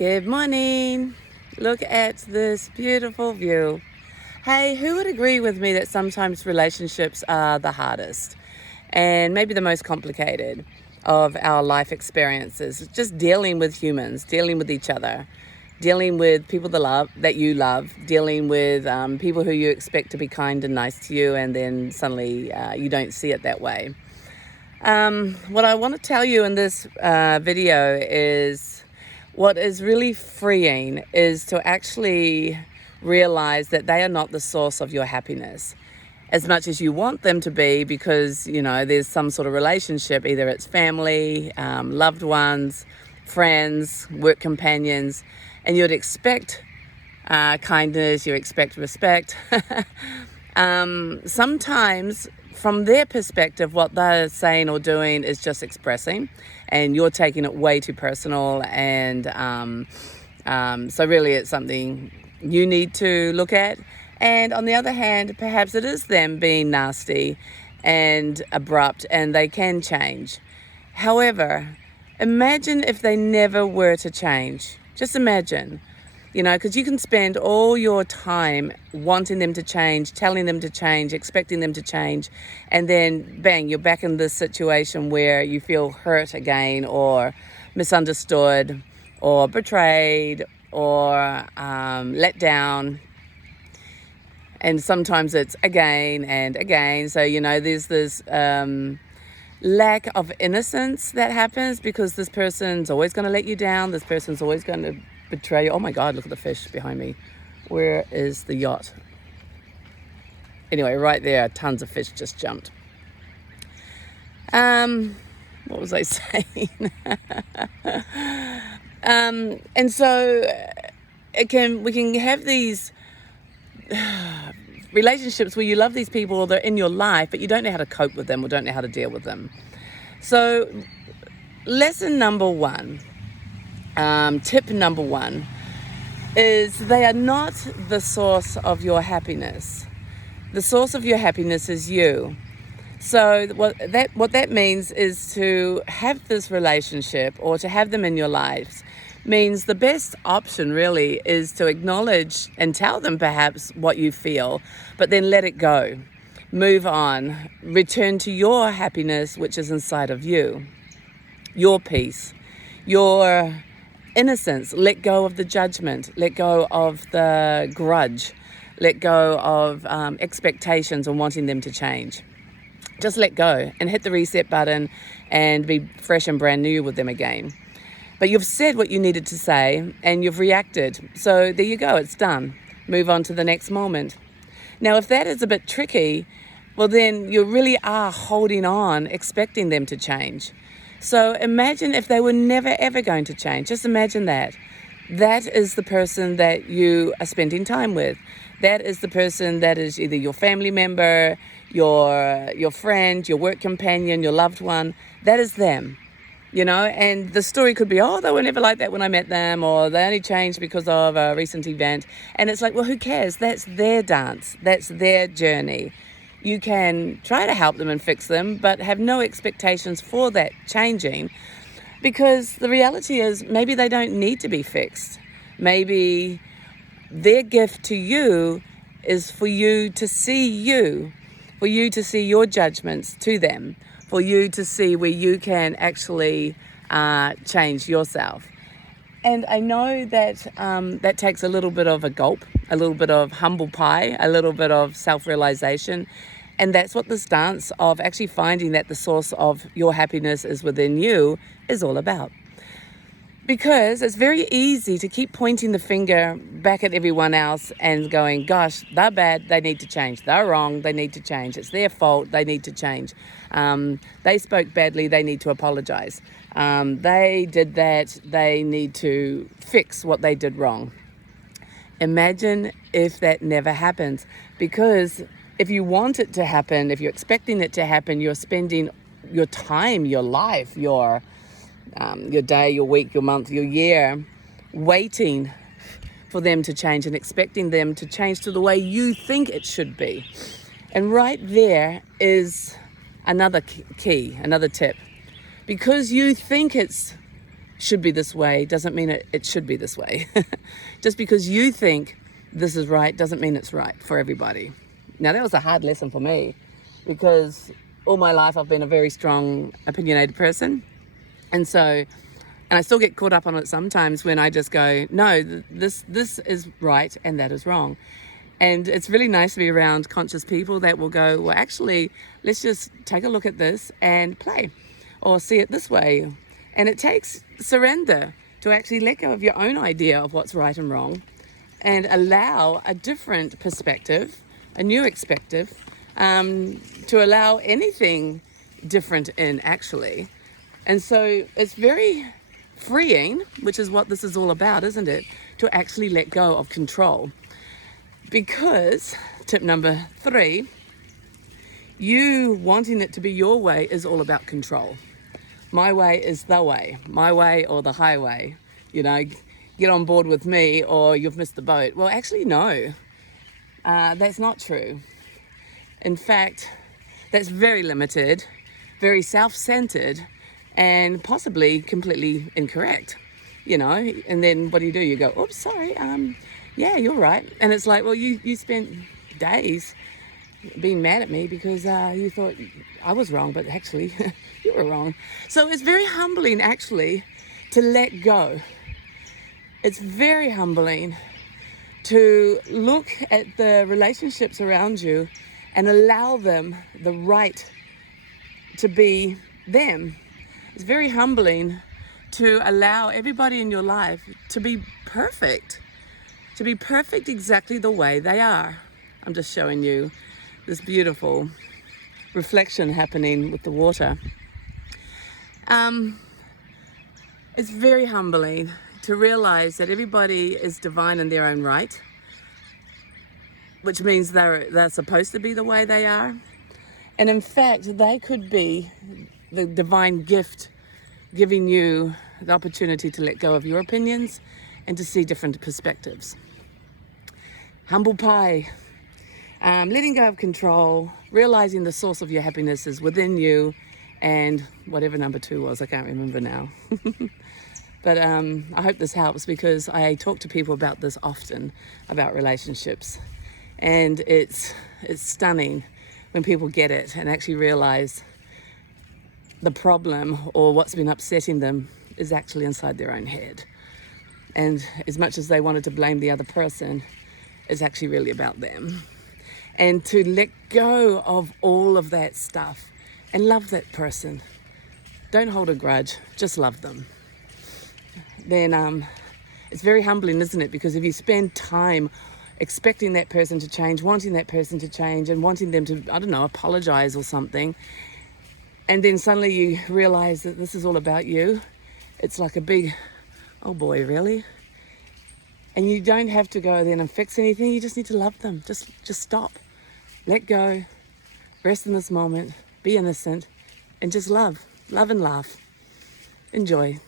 Good morning. Look at this beautiful view. Hey, who would agree with me that sometimes relationships are the hardest and maybe the most complicated of our life experiences? Just dealing with humans, dealing with each other, dealing with people that you love, dealing with people who you expect to be kind and nice to you, and then suddenly you don't see it that way. What I want to tell you in this video is what is really freeing is to actually realize that they are not the source of your happiness as much as you want them to be, because, you know, there's some sort of relationship, either it's family, loved ones, friends, work companions, and you'd expect kindness, you expect respect. Sometimes from their perspective, what they're saying or doing is just expressing, and you're taking it way too personal. And so really it's something you need to look at. And on the other hand, perhaps it is them being nasty and abrupt, and they can change. However, imagine if they never were to change. Just imagine. You know, because you can spend all your time wanting them to change, telling them to change, expecting them to change, and then bang, you're back in this situation where you feel hurt again, or misunderstood, or betrayed, or let down. And sometimes it's again and again. So, you know, there's this lack of innocence that happens, because this person's always going to let you down. This person's always going to betray you. Oh my God, look at the fish behind me. Where is the yacht? Anyway, right there, tons of fish just jumped. What was I saying? And so we can have these relationships where you love these people, or they're in your life, but you don't know how to cope with them or don't know how to deal with them. So lesson number one, tip number one, is they are not the source of your happiness. The source of your happiness is you. So what that means is to have this relationship, or to have them in your lives, means the best option really is to acknowledge and tell them perhaps what you feel, but then let it go. Move on. Return to your happiness, which is inside of you. Your peace. Your innocence. Let go of the judgment. Let go of the grudge. Let go of expectations and wanting them to change. Just let go and hit the reset button and be fresh and brand new with them again. But you've said what you needed to say and you've reacted. So there you go, it's done. Move on to the next moment. Now, if that is a bit tricky, well, then you really are holding on, expecting them to change. So imagine if they were never, ever going to change. Just imagine that. That is the person that you are spending time with. That is the person that is either your family member, your friend, your work companion, your loved one. That is them. You know, and the story could be, oh, they were never like that when I met them, or they only changed because of a recent event. And it's like, well, who cares? That's their dance. That's their journey. You can try to help them and fix them, but have no expectations for that changing, because the reality is maybe they don't need to be fixed. Maybe their gift to you is for you to see you, for you to see your judgments to them, for you to see where you can actually change yourself. And I know that that takes a little bit of a gulp, a little bit of humble pie, a little bit of self-realization. And that's what this dance of actually finding that the source of your happiness is within you is all about. Because it's very easy to keep pointing the finger back at everyone else and going, gosh, they're bad, they need to change. They're wrong, they need to change. It's their fault, they need to change. They spoke badly, they need to apologize. They did that, they need to fix what they did wrong. Imagine if that never happens. Because if you want it to happen, if you're expecting it to happen, you're spending your time, your life, your day, your week, your month, your year, waiting for them to change and expecting them to change to the way you think it should be. And right there is another key, another tip. Because you think it's should be this way doesn't mean it should be this way. Just because you think this is right doesn't mean it's right for everybody. Now, that was a hard lesson for me, because all my life I've been a very strong, opinionated person. And I still get caught up on it sometimes when I just go, no, this is right and that is wrong. And it's really nice to be around conscious people that will go, well, actually, let's just take a look at this and play, or see it this way. And it takes surrender to actually let go of your own idea of what's right and wrong and allow a different perspective, a new perspective, to allow anything different in, actually. And so it's very freeing, which is what this is all about, isn't it? To actually let go of control. Because, tip number 3, you wanting it to be your way is all about control. My way is the way. My way or the highway. You know, get on board with me or you've missed the boat. Well, actually, no. That's not true. In fact, that's very limited, very self-centered, and possibly completely incorrect. You know, and then what do? You go, oops, sorry, yeah, you're right. And it's like, well, you spent days being mad at me because you thought I was wrong, but actually you were wrong. So it's very humbling, actually, to let go. It's very humbling to look at the relationships around you and allow them the right to be them. It's very humbling to allow everybody in your life to be perfect exactly the way they are. I'm just showing you this beautiful reflection happening with the water. It's very humbling to realize that everybody is divine in their own right, which means they're supposed to be the way they are. And in fact, they could be the divine gift giving you the opportunity to let go of your opinions and to see different perspectives. Humble pie. Letting go of control, realizing the source of your happiness is within you, and whatever number 2 was, I can't remember now. But I hope this helps, because I talk to people about this often, about relationships. And it's stunning when people get it and actually realize the problem or what's been upsetting them is actually inside their own head. And as much as they wanted to blame the other person, it's actually really about them. And to let go of all of that stuff and love that person. Don't hold a grudge, just love them. Then it's very humbling, isn't it? Because if you spend time expecting that person to change, wanting that person to change, and wanting them to, I don't know, apologize or something, and then suddenly you realize that this is all about you, it's like a big, oh boy, really? And you don't have to go then and fix anything. You just need to love them. Just stop. Let go. Rest in this moment. Be innocent. And just love. Love and laugh. Enjoy.